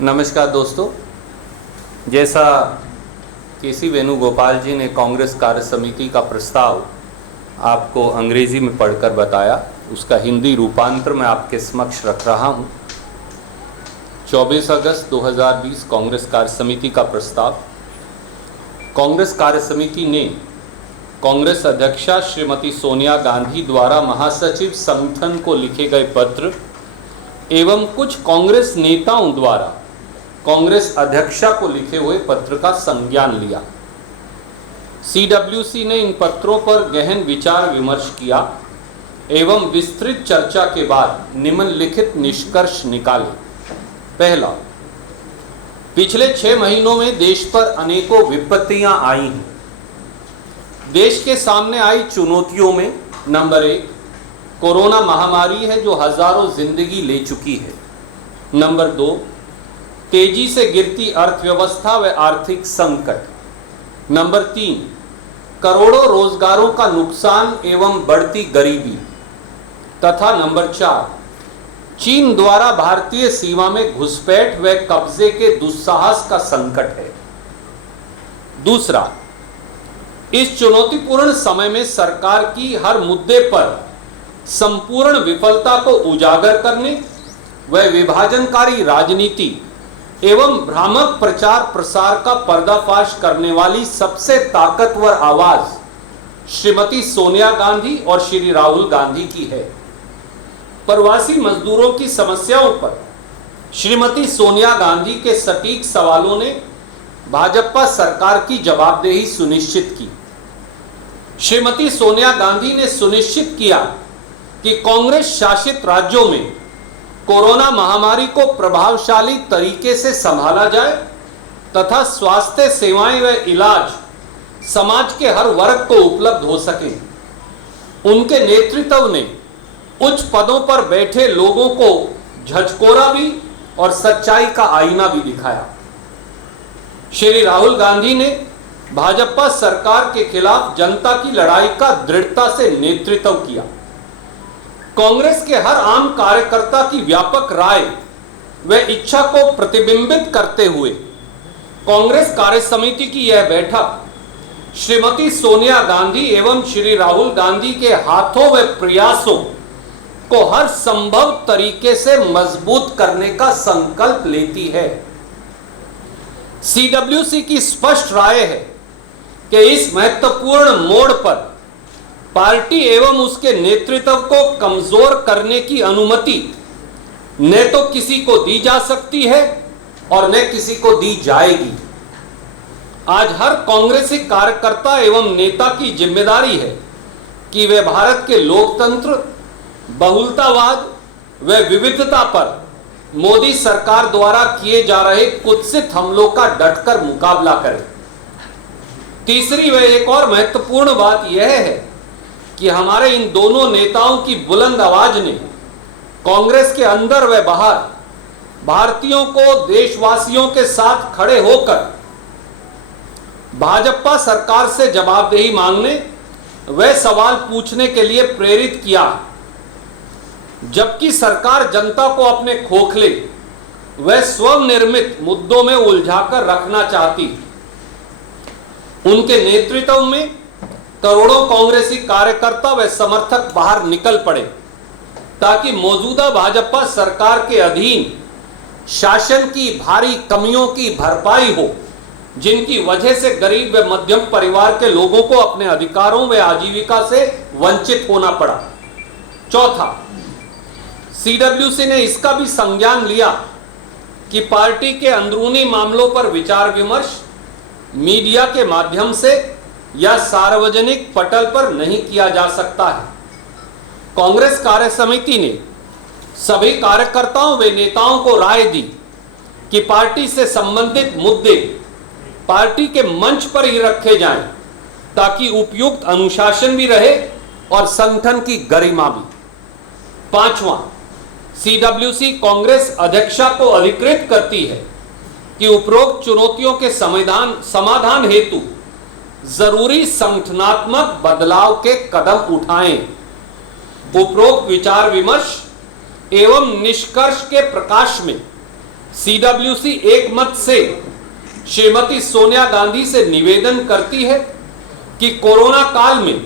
नमस्कार दोस्तों, जैसा केसी वेणुगोपाल जी ने कांग्रेस कार्य समिति का प्रस्ताव आपको अंग्रेजी में पढ़कर बताया, उसका हिंदी रूपांतर मैं आपके समक्ष रख रहा हूं। 24 अगस्त 2020 कांग्रेस कार्य समिति का प्रस्ताव। कांग्रेस कार्य समिति ने कांग्रेस अध्यक्षा श्रीमती सोनिया गांधी द्वारा महासचिव संगठन को लिखे गए पत्र एवं कुछ कांग्रेस नेताओं द्वारा कांग्रेस अध्यक्षा को लिखे हुए पत्र का संज्ञान लिया। सीडब्ल्यूसी ने इन पत्रों पर गहन विचार विमर्श किया एवं विस्तृत चर्चा के बाद निम्नलिखित निष्कर्ष निकाले। पहला, पिछले 6 महीनों में देश पर अनेकों विपत्तियां आई हैं। देश के सामने आई चुनौतियों में नंबर 1 कोरोना महामारी है जो हजारों जिंदगी ले चुकी है। नंबर 2 तेजी से गिरती अर्थव्यवस्था व आर्थिक संकट। नंबर 3 करोड़ों रोजगारों का नुकसान एवं बढ़ती गरीबी। तथा नंबर 4 चीन द्वारा भारतीय सीमा में घुसपैठ व कब्जे के दुस्साहस का संकट है। दूसरा, इस चुनौतीपूर्ण समय में सरकार की हर मुद्दे पर संपूर्ण विफलता को उजागर करने व विभाजनकारी राजनीति एवं भ्रामक प्रचार प्रसार का पर्दाफाश करने वाली सबसे ताकतवर आवाज श्रीमती सोनिया गांधी और श्री राहुल गांधी की है। प्रवासी मजदूरों की समस्याओं पर श्रीमती सोनिया गांधी के सटीक सवालों ने भाजपा सरकार की जवाबदेही सुनिश्चित की। श्रीमती सोनिया गांधी ने सुनिश्चित किया कि कांग्रेस शासित राज्यों में कोरोना महामारी को प्रभावशाली तरीके से संभाला जाए तथा स्वास्थ्य सेवाएं व इलाज समाज के हर वर्ग को उपलब्ध हो सके। उनके नेतृत्व ने उच्च पदों पर बैठे लोगों को झकझोरा भी और सच्चाई का आईना भी दिखाया। श्री राहुल गांधी ने भाजपा सरकार के खिलाफ जनता की लड़ाई का दृढ़ता से नेतृत्व किया। कांग्रेस के हर आम कार्यकर्ता की व्यापक राय व इच्छा को प्रतिबिंबित करते हुए कांग्रेस कार्य समिति की यह बैठक श्रीमती सोनिया गांधी एवं श्री राहुल गांधी के हाथों व प्रयासों को हर संभव तरीके से मजबूत करने का संकल्प लेती है। सीडब्ल्यूसी की स्पष्ट राय है कि इस महत्वपूर्ण मोड़ पर पार्टी एवं उसके नेतृत्व को कमजोर करने की अनुमति न तो किसी को दी जा सकती है और न किसी को दी जाएगी। आज हर कांग्रेसी कार्यकर्ता एवं नेता की जिम्मेदारी है कि वे भारत के लोकतंत्र, बहुलतावाद व विविधता पर मोदी सरकार द्वारा किए जा रहे कुत्सित हमलों का डटकर मुकाबला करें। तीसरी व एक और महत्वपूर्ण बात यह है कि हमारे इन दोनों नेताओं की बुलंद आवाज ने कांग्रेस के अंदर व बाहर भारतीयों को देशवासियों के साथ खड़े होकर भाजपा सरकार से जवाबदेही मांगने व सवाल पूछने के लिए प्रेरित किया। जबकि सरकार जनता को अपने खोखले व स्वनिर्मित मुद्दों में उलझाकर रखना चाहती, उनके नेतृत्व में करोड़ों कांग्रेसी कार्यकर्ता व समर्थक बाहर निकल पड़े ताकि मौजूदा भाजपा सरकार के अधीन शासन की भारी कमियों की भरपाई हो, जिनकी वजह से गरीब व मध्यम परिवार के लोगों को अपने अधिकारों व आजीविका से वंचित होना पड़ा। चौथा, सीडब्ल्यूसी ने इसका भी संज्ञान लिया कि पार्टी के अंदरूनी मामलों पर विचार विमर्श मीडिया के माध्यम से या सार्वजनिक पटल पर नहीं किया जा सकता है। कांग्रेस कार्य समिति ने सभी कार्यकर्ताओं व नेताओं को राय दी कि पार्टी से संबंधित मुद्दे पार्टी के मंच पर ही रखे जाएं ताकि उपयुक्त अनुशासन भी रहे और संगठन की गरिमा भी। पांचवां, सीडब्ल्यूसी कांग्रेस अध्यक्षा को अधिकृत करती है कि उपरोक्त चुनौतियों के समाधान हेतु जरूरी संगठनात्मक बदलाव के कदम उठाएं। उपरोक्त विचार विमर्श एवं निष्कर्ष के प्रकाश में सीडब्ल्यूसी एक मत से श्रीमती सोनिया गांधी से निवेदन करती है कि कोरोना काल में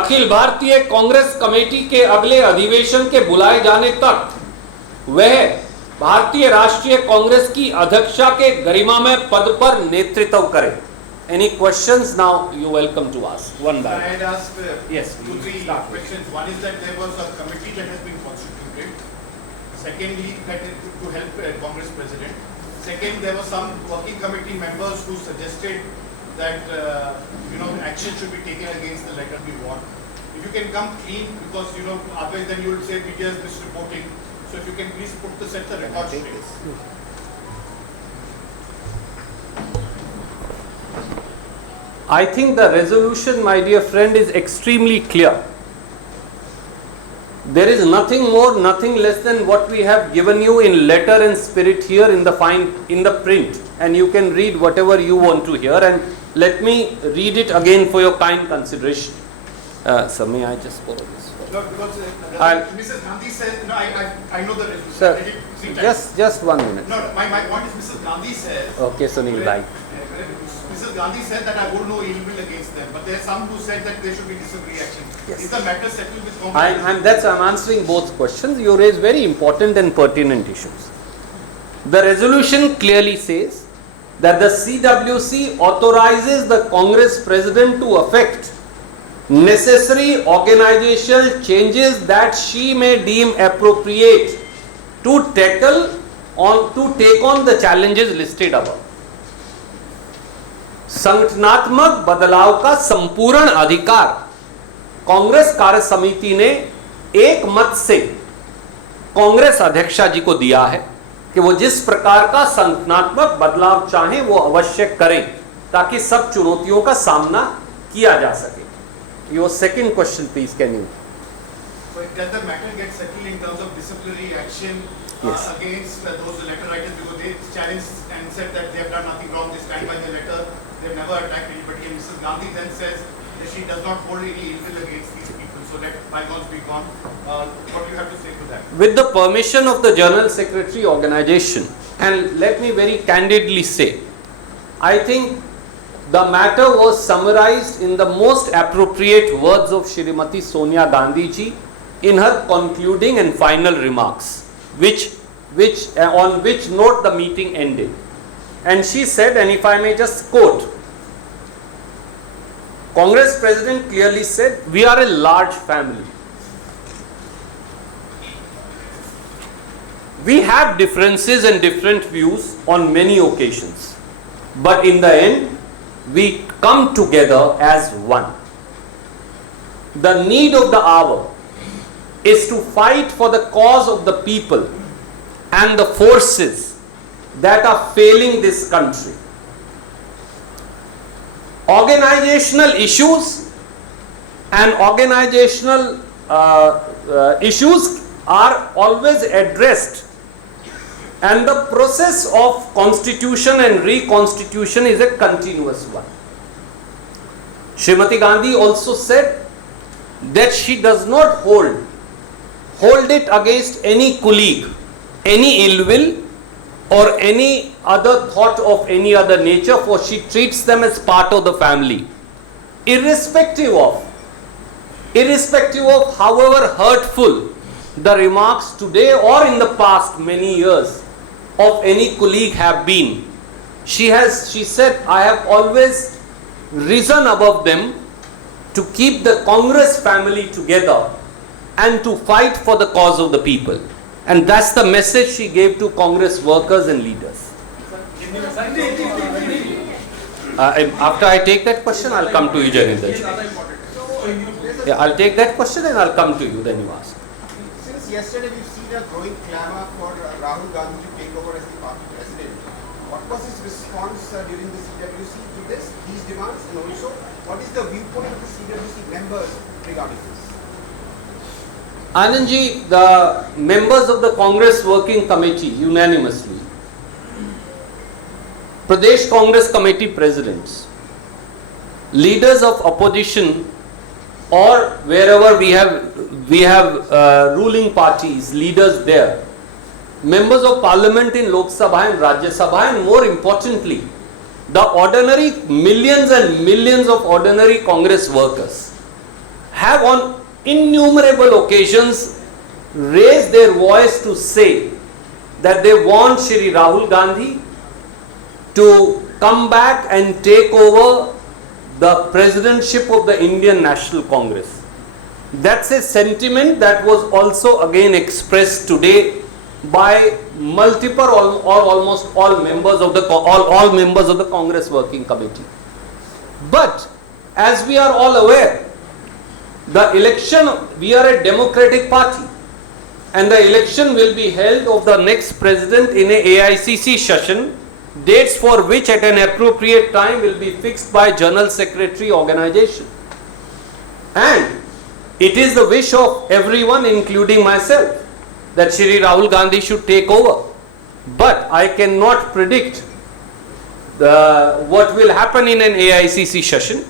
अखिल भारतीय कांग्रेस कमेटी के अगले अधिवेशन के बुलाए जाने तक वह भारतीय राष्ट्रीय कांग्रेस की अध्यक्षा के गरिमामय पद पर नेतृत्व करे। Any questions now? You welcome to ask one by one. I had asked Yes, two, three questions. One is that there was a committee that has been constituted. Secondly, that is to help Congress President. Second, there were some working committee members who suggested that action should be taken against the letter we want. If you can come clean, because otherwise then you will say media is misreporting. So if you can please put this at the record straight. I think the resolution, my dear friend, is extremely clear. There is nothing more, nothing less than what we have given you in letter and spirit here in the print, and you can read whatever you want to hear. And let me read it again for your kind consideration. Sir, may I just borrow this? No, because Mrs. Gandhi said, I know the resolution. Sir, just 1 minute. No, my point is Mrs. Gandhi says. Okay, Sunil, right. Mrs. Gandhi said that I hold no ill will against them, but there are some who said that there should be disciplinary action. Yes. Is the matter settled with Congress? I'm answering both questions. You raise very important and pertinent issues. The resolution clearly says that the CWC authorizes the Congress President to effect necessary organizational changes that she may deem appropriate to take on the challenges listed above. संगठनात्मक बदलाव का संपूर्ण अधिकार कांग्रेस कार्य समिति ने एक मत से कांग्रेस अध्यक्षा जी को दिया है कि वो जिस प्रकार का संगठनात्मक बदलाव चाहें वो अवश्य करें ताकि सब चुनौतियों का सामना किया जा सके। Your second question, please, can you? So does the matter get settled in terms of disciplinary action Yes. against those letter writers, because they challenged and said that they have done nothing wrong, they stand by the letter, they have never attacked anybody, and Mrs. Gandhi then says that she does not hold any ill will against these people, so let bygones be gone. What do you have to say to that? With the permission of the General Secretary Organization, and let me very candidly say, I think the matter was summarized in the most appropriate words of Shrimati Sonia Gandhi ji in her concluding and final remarks, on which note the meeting ended. And she said, and if I may just quote, Congress President clearly said, we are a large family. We have differences and different views on many occasions, but in the end, we come together as one. The need of the hour is to fight for the cause of the people and the forces that are failing this country. Organizational issues and organizational issues are always addressed, and the process of constitution and reconstitution is a continuous one. Shrimati Gandhi also said that she does not hold it against any colleague, any ill will or any other thought of any other nature, for she treats them as part of the family, irrespective of however hurtful the remarks today or in the past many years of any colleague have been. She said, I have always risen above them to keep the Congress family together and to fight for the cause of the people. And that's the message she gave to Congress workers and leaders. After I take that question, I'll come to you, Janindra. Yeah, I'll take that question and I'll come to you, then you ask. Since yesterday we've seen a growing clamor for Rahul Gandhi to take over as the party president. What was his response during the CWC to these demands, and also what is the viewpoint of the CWC members regarding this? Anandji, the members of the Congress Working Committee unanimously, Pradesh Congress Committee presidents, leaders of opposition, or wherever we have ruling parties, leaders there, members of parliament in Lok Sabha and Rajya Sabha, and more importantly, the ordinary millions and millions of ordinary Congress workers have on innumerable occasions raised their voice to say that they want Shri Rahul Gandhi to come back and take over the presidentship of the Indian National Congress. That's a sentiment that was also again expressed today by multiple or almost all members of the all members of the Congress Working Committee. But as we are all aware, the election, we are a democratic party, and the election will be held of the next president in a AICC session, dates for which at an appropriate time will be fixed by General Secretary organization. And it is the wish of everyone, including myself, that Shri Rahul Gandhi should take over. But I cannot predict what will happen in an AICC session,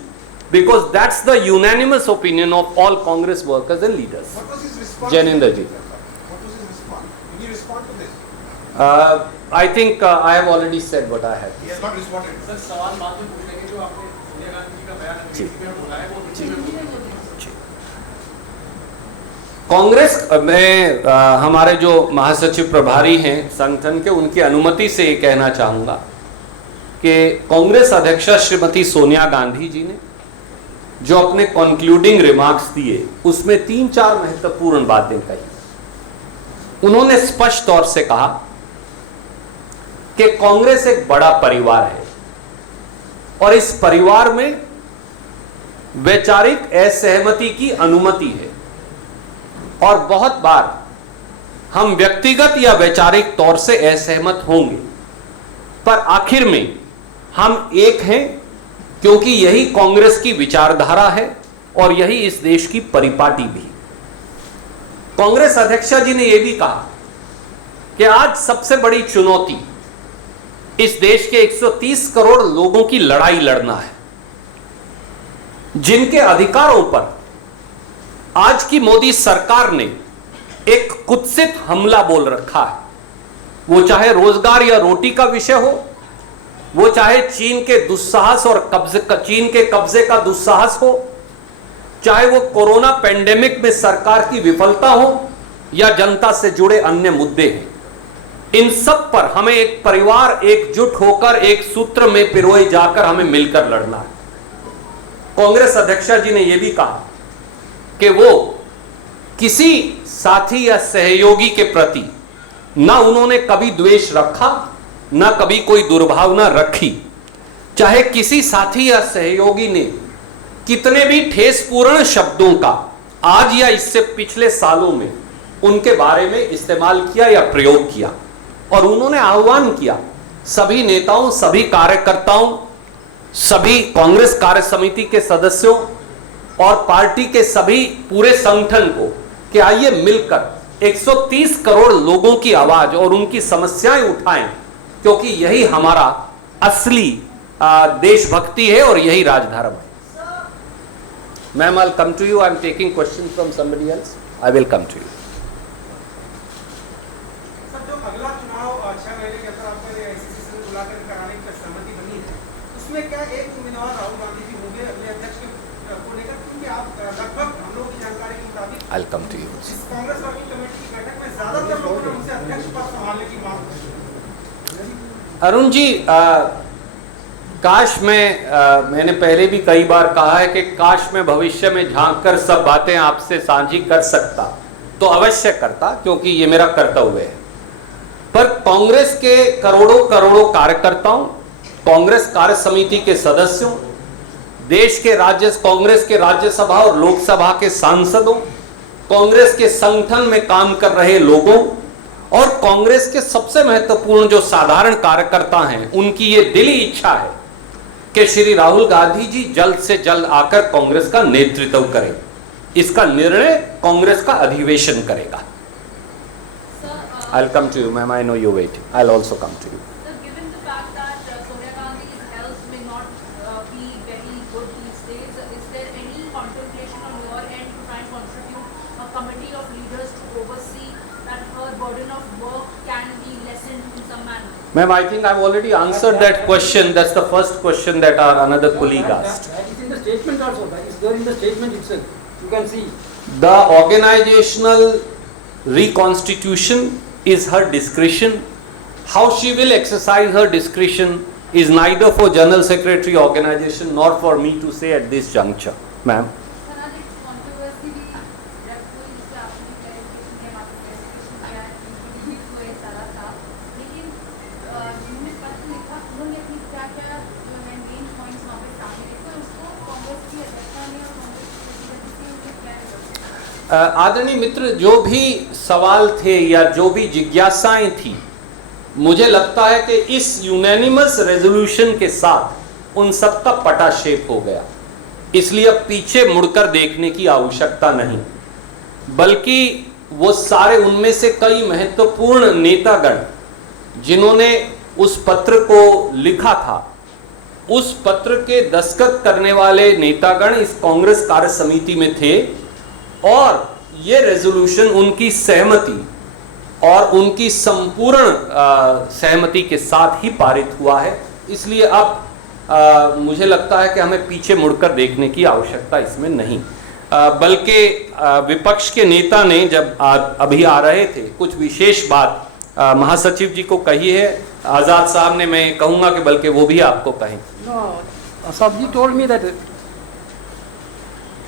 because that's the unanimous opinion of all Congress workers and leaders. What was his response? Janendra ji. What was his response? Did he respond to this? I think I have already said what I have. He has not responded. Sir सवाल बाद में पूछेंगे जो आपने सोनिया गांधी जी का बयान अंग्रेजी में बोला है वो हिंदी में बोला है। कांग्रेस में हमारे जो महासचिव प्रभारी हैं संगठन के, उनकी अनुमति से ये कहना चाहूंगा कि कांग्रेस अध्यक्षा श्रीमती सोनिया गांधी जी ने जो अपने कंक्लूडिंग रिमार्क्स दिए उसमें 3-4 महत्वपूर्ण बातें कही। उन्होंने स्पष्ट तौर से कहा कि कांग्रेस एक बड़ा परिवार है और इस परिवार में वैचारिक असहमति की अनुमति है, और बहुत बार हम व्यक्तिगत या वैचारिक तौर से असहमत होंगे, पर आखिर में हम एक हैं, क्योंकि यही कांग्रेस की विचारधारा है और यही इस देश की परिपाटी भी। कांग्रेस अध्यक्षा जी ने यह भी कहा कि आज सबसे बड़ी चुनौती इस देश के 130 करोड़ लोगों की लड़ाई लड़ना है, जिनके अधिकारों पर आज की मोदी सरकार ने एक कुत्सित हमला बोल रखा है। वो चाहे रोजगार या रोटी का विषय हो, वो चाहे चीन के दुस्साहस और चीन के कब्जे का दुस्साहस हो, चाहे वो कोरोना पेंडेमिक में सरकार की विफलता हो या जनता से जुड़े अन्य मुद्दे हैं। इन सब पर हमें एक परिवार एकजुट होकर एक सूत्र में पिरोए जाकर हमें मिलकर लड़ना है। कांग्रेस अध्यक्षा जी ने यह भी कहा कि वो किसी साथी या सहयोगी के प्रति ना उन्होंने कभी द्वेष रखा, ना कभी कोई दुर्भावना रखी। चाहे किसी साथी या सहयोगी ने कितने भी ठेसपूर्ण शब्दों का आज या इससे पिछले सालों में उनके बारे में इस्तेमाल किया या प्रयोग किया, और उन्होंने आह्वान किया सभी नेताओं, सभी कार्यकर्ताओं, सभी कांग्रेस कार्य समिति के सदस्यों और पार्टी के सभी पूरे संगठन को कि आइए मिलकर 130 करोड़ लोगों की आवाज और उनकी समस्याएं उठाएं, क्योंकि यही हमारा असली देशभक्ति है और यही राजधर्म है। Ma'am, I will come to you. I am taking question from somebody else. I will come to you. Sir, जो अगला चुनाव 6 महीने के अंदर आपको AICC से बुलाकर कराने की सहमति बनी है, उसमें क्या एक उम्मीदवार राहुल गांधी जी होंगे अगले अध्यक्ष को लेकर? क्योंकि आप लगभग हम लोगों की जानकारी के मुताबिक I will come to you. इस कांग्रेस वर्किंग कमेटी की बैठक में ज्यादातर लोगों ने उनसे अध्यक्ष पद संभालने की मांग की। अरुण जी, काश मैंने पहले भी कई बार कहा है कि काश मैं भविष्य में झांक कर सब बातें आपसे साझी कर सकता तो अवश्य करता, क्योंकि ये मेरा कर्तव्य है। पर कांग्रेस के करोड़ों कार्यकर्ताओं, कांग्रेस कार्य समिति के सदस्यों, देश के कांग्रेस के राज्यसभा और लोकसभा के सांसदों, कांग्रेस के संगठन में काम कर रहे लोगों और कांग्रेस के सबसे महत्वपूर्ण जो साधारण कार्यकर्ता हैं, उनकी ये दिली इच्छा है कि श्री राहुल गांधी जी जल्द से जल्द आकर कांग्रेस का नेतृत्व करें। इसका निर्णय कांग्रेस का अधिवेशन करेगा। I will come to you ma'am, I know you wait, I will also come to you. Given the fact that Sonia Gandhi's health may not be very good these days, is there any contemplation on your end to try and constitute a committee of leaders to oversee that her burden of work can be lessened in some manner? Ma'am, I think I've already answered that question. That's the first question that our another colleague asked. That is in the statement also. That is there in the statement itself. You can see. The organizational reconstitution is her discretion. How she will exercise her discretion is neither for General Secretary organization nor for me to say at this juncture. Ma'am. Sir, एक controversy भी रखो जिससे आपने clarification दिया, आपने clarification दिया है, भी हुए सारा था, लेकिन जिन्होंने पत्र लिखा उन्होंने अपनी क्या-क्या जो main points वहाँ पे सामने रखे, उसको कांग्रेस की अध्यक्षा ने और कांग्रेस की प्रेसिडेंट ने उनके क्या आदरणीय मित्र, जो भी सवाल थे या जो भी जिज्ञासाएं थी, मुझे लगता है कि इस यूनानिमस रेजोल्यूशन के साथ उन सब का पटाक्षेप हो गया। इसलिए अब पीछे मुड़कर देखने की आवश्यकता नहीं, बल्कि वो सारे उनमें से कई महत्वपूर्ण नेतागण जिन्होंने उस पत्र को लिखा था, उस पत्र के दस्तखत करने वाले नेतागण इस कांग्रेस कार्य समिति में थे और ये रेजोल्यूशन उनकी सहमति और उनकी संपूर्ण सहमति के साथ ही पारित हुआ है। इसलिए अब मुझे लगता है कि हमें पीछे मुड़कर देखने की आवश्यकता इसमें नहीं, बल्कि विपक्ष के नेता ने जब अभी आ रहे थे कुछ विशेष बात महासचिव जी को कही है, आजाद साहब ने, मैं कहूँगा कि बल्कि वो भी आपको कहें। No, Sabji told me that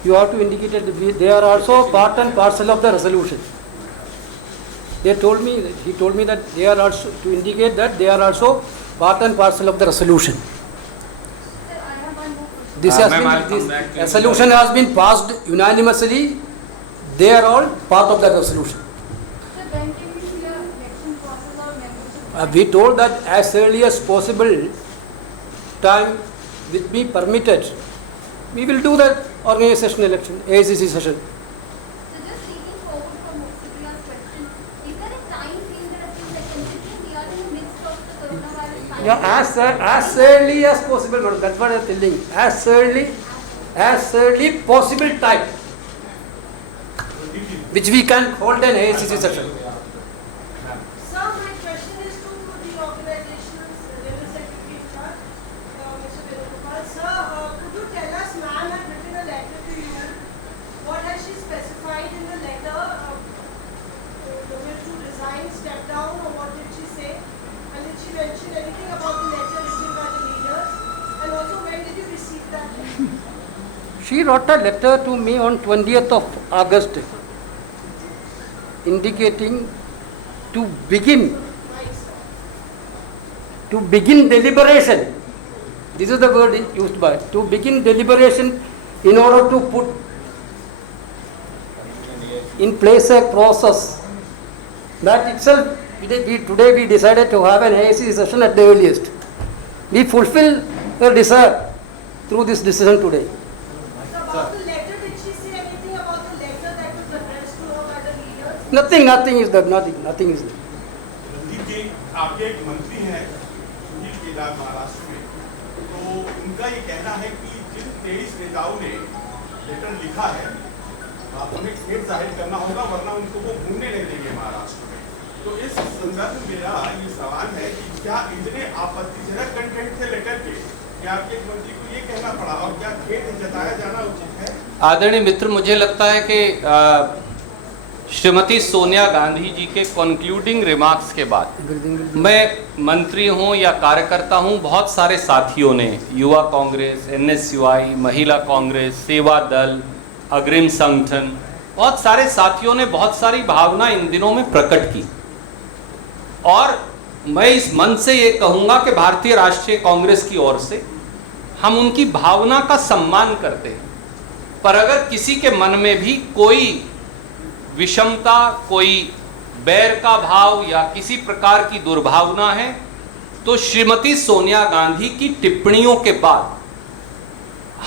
you have to indicate that they are also part and parcel of the resolution. He told me that they are also to indicate that they are also part and parcel of the resolution. Sir, I have one more question. This has Ma'am, I'll been, come back to this you. resolution has been passed unanimously. They are all part of that resolution. Sir, when can we see a election process or membership? We told that as early as possible, time with me permitted, we will do that organization election, AICC session. So just taking forward from Mokshitya's question, is there a time frame that has been set? Considering we are in the midst of the coronavirus pandemic. Yeah, as early as possible, madam. That's what I am telling. As early possible time, which we can hold an AICC session. Sir, my question is to the organization's General Secretary in charge, Mr. Venugopal. Sir, could you tell us, ma'am had written a letter to you. What has she specified in the letter? To resign, step down, or what did she say? And did she mention anything about the letter written by the leaders? And also, when did you receive that letter? She wrote a letter to me on 20th of August, indicating to begin deliberation. This is the word used by, to begin deliberation in order to put in place a process. That itself, today we decided to have an AICC session at the earliest. We fulfill her desire through this decision today. So about the letter, did she say anything about the letter that was addressed to her by the leaders? Nothing is there, nothing is there. Randeep जी, आपके एक मंत्री हैं सुनील केदार महाराष्ट्र में, तो उनका ये कहना है कि जिन 23 नेताओं ने लेटर लिखा है, उन्हें खेद जाहिर करना होगा, वरना उनको वो घूमने नहीं देंगे महाराष्ट्र में। तो इस संदर्भ में मेरा ये सवाल है कि क्या इतने आपत्तिजनक कंटेंट थे लेटर के कि आपके एक मंत्री को ये कहना पड़ा, और क्या खेद जताया जाना उचित है? आदरणीय मित्र, मुझे लगता है कि श्रीमती सोनिया गांधी जी के कंक्लूडिंग रिमार्क्स के बाद मैं मंत्री हूं या कार्यकर्ता हूं, बहुत सारे साथियों ने, युवा कांग्रेस, NSUI, महिला कांग्रेस, सेवा दल, अग्रिम संगठन, बहुत सारे साथियों ने बहुत सारी भावना इन दिनों में प्रकट की। और मैं इस मन से ये कहूँगा कि भारतीय राष्ट्रीय कांग्रेस की ओर से हम उनकी भावना का सम्मान करते हैं, पर अगर किसी के मन में भी कोई विषमता, कोई बैर का भाव या किसी प्रकार की दुर्भावना है, तो श्रीमती सोनिया गांधी की टिप्पणियों के बाद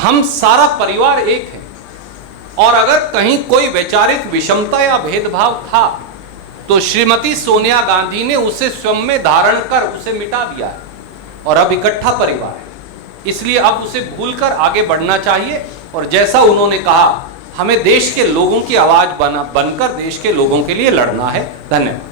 हम सारा परिवार एक है। और अगर कहीं कोई वैचारिक विषमता या भेदभाव था तो श्रीमती सोनिया गांधी ने उसे स्वयं में धारण कर उसे मिटा दिया है और अब इकट्ठा परिवार है। इसलिए अब उसे भूलकर आगे बढ़ना चाहिए और जैसा उन्होंने कहा हमें देश के लोगों की आवाज बनकर देश के लोगों के लिए लड़ना है। धन्यवाद।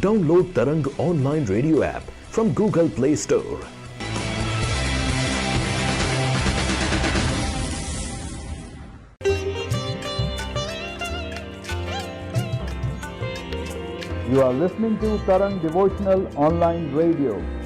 Download Tarang online radio app from Google Play Store. You are listening to Tarang Devotional Online Radio.